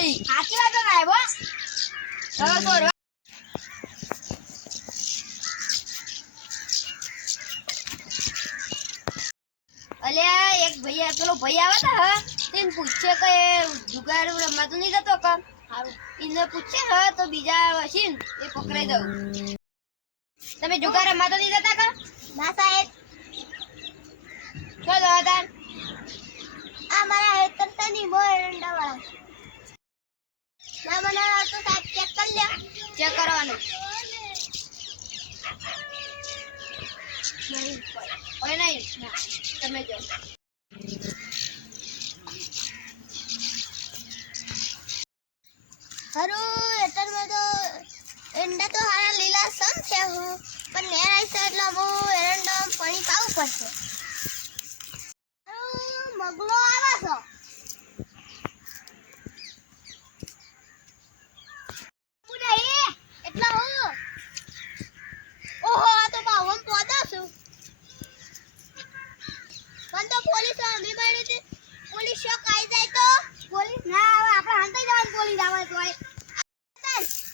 ભાઈ સાચી વાત ના હવે એક ભાઈ પેલો ભાઈ આવે ને હા તેને પૂછે કે જુગાર રમવાતું નહીં જતો કે એને પૂછે હા તો બીજા હશે ને એ પકડાઈ દઉં. તમે જુગાર રમવાતો નહીં જતા કે ના સાહેબ. શું જવા તાર આ મારા હેતર છે ની બો એરંડા વાળા ના મને તો સાહેબ ચેક કરી લે ચેક કરવાનું. તમે જો હરું એતરમાં તો એંડા તો હારા લીલા સમ છે હું. પણ નેર આવી છે એટલે હું એરંડો પાણી પાવું પડશે હરું, મગલો આવે છો હું નહીં, એટલે હું ઓહો આ તો બાવન પોદા છું મને તો પોલીસ અમે મારી હતી પોલીસ શોક આવી જાય તો પોલીસ ના આવે આપણે હાંતે જવાનું પોલીસ આવે તો આય.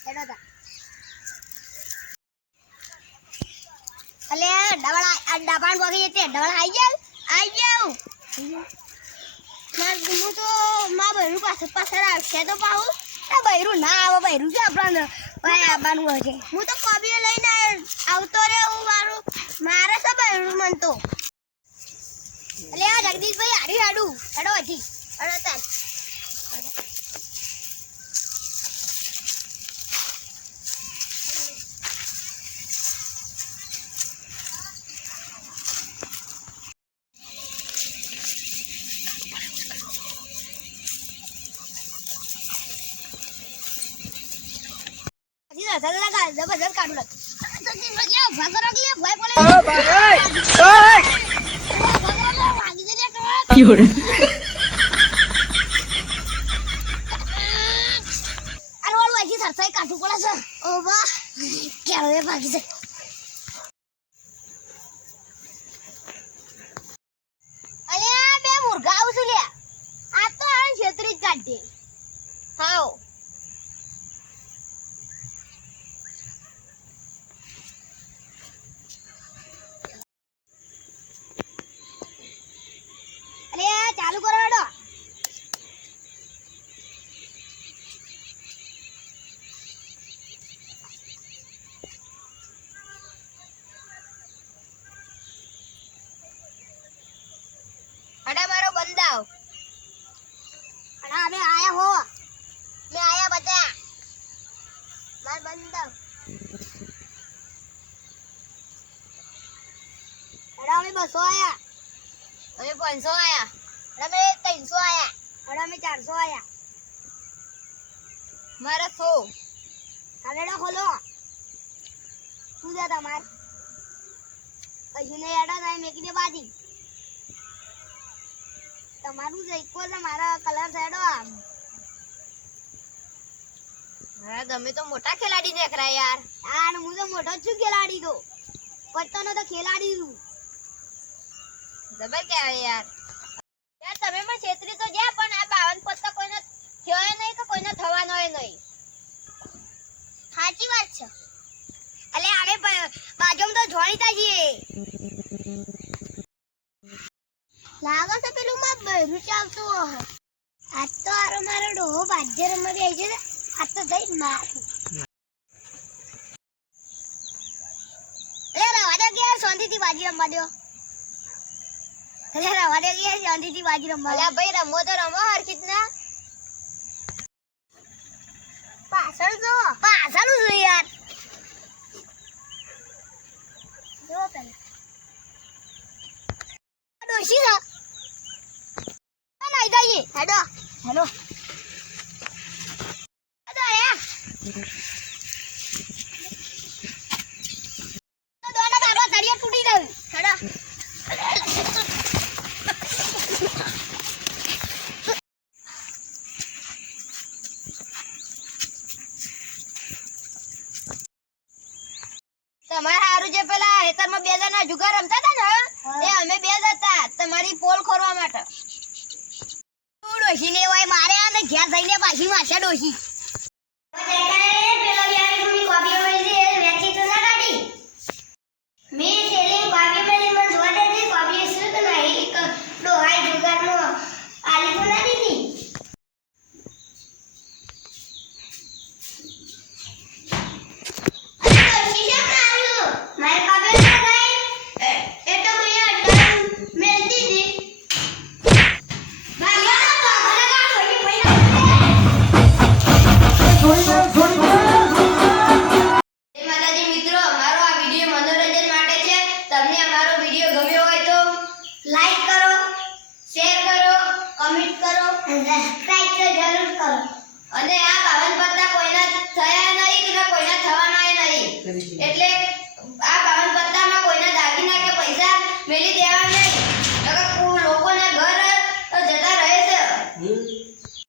હેડો તા. અલે ડબાણ બોગી જતી ડબડા આઈ જાવ આઈ જાવ. માર હું તો મા બૈરું પાસે પાછળ આવશે તો પાઉ આ બૈરું ના આવે, બૈરું છે આપણને? ભાઈ આવવાનું હશે. હું તો કોબીઓ લઈને આવતો રે હું મારું. મારે છે બૈરું મન તો એટલે આ જગદીશભાઈ હારી હાડું. હેડો, હજી. હાડો, તાર. કાઢું લાગ જગદીશભાઈ આવ ભાગો રાખલી ભાઈ બોલે ભાગી જઈએ તો અરે વાળું હજી સરસાઈ કાઢવું પડે છે ઓ વાહ કેળો એ ભાગી જાય અલે આ બે મુર્ગા આવું છું લ્યા આ તો આ છેતરી જ કાઢી હાઓ અલે આ ચાલુ કરો હેડો અડા મારો બંદાવ અડા અમે આયા હો મે આયા બધા માર બંદાવ અડા અમે બસો આયા. અમે પાંચસો આયા. અમે ત્રણસો આયા. અને અમે ચારસો આયા. મારે સો. કાગડા ખોલો. શું છે તમાર? કશું નહીં એડા તમે મેકી દે બાજી. તમારું જ એક જ મારા કલર સેડો આમ. હા તમે તો મોટા ખેલાડી દેખરા યાર. યાર હું તો મોટો જ છું ખેલાડી તો. પત્તાનો તો ખેલાડી છું. જબર કહેવાય યાર. યાર તમે પણ છેતરી તો જ્યાં પણ આ બાવન પત્તા કોઈને થયો નહીં કે કોઈને થવાનો નહીં? સાચી વાત છે. એટલે આને બાજુમાં તો જોણીતા છીએ. લાગે છે પેલું માં બહેરું ચાલતું આજ તો આરો મારો ડોહો બાજ્ય રમવા બેસી છે આજ તો જઈ મારું. અલે રવા દે શાંતિથી બાજી રમવા દો અલે રવા દે શાંતિથી બાજી રમવા અલ્યા ભાઈ રમો તો રમો હરખીત ના. પાછળ જો. પાછળ જો યાર. જો પેલા. ડોશી હેડો. હેડો. તમારા હારું જે પેલા હેતરમાં બે જણા જુગાર રમતા ને એ અમે બે જ હતા તમારી પોલ ખોરવા માટે. ડોશી ને હોય મારે અને ઘેર જઈને પાછી માસે ડોશી. સબસ્ક્રાઇબ તો જરૂર કરો. અને આ બાવન પત્તા કોઈના થયા નહીં કે કોઈના થવાના નહીં.